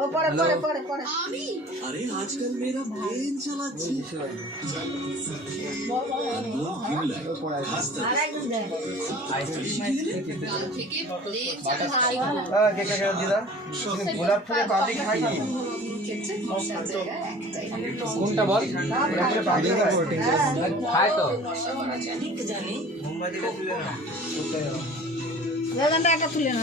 ও পড়ে পড়ে পড়ে পড়ে আমি আরে আজকাল মেরা ব্রেন চালাচ্ছে কোনটা বল একটা তুলে না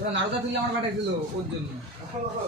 ওরা নাড়াটা তুললে আমার ব্যাটা ছিল ওর জন্য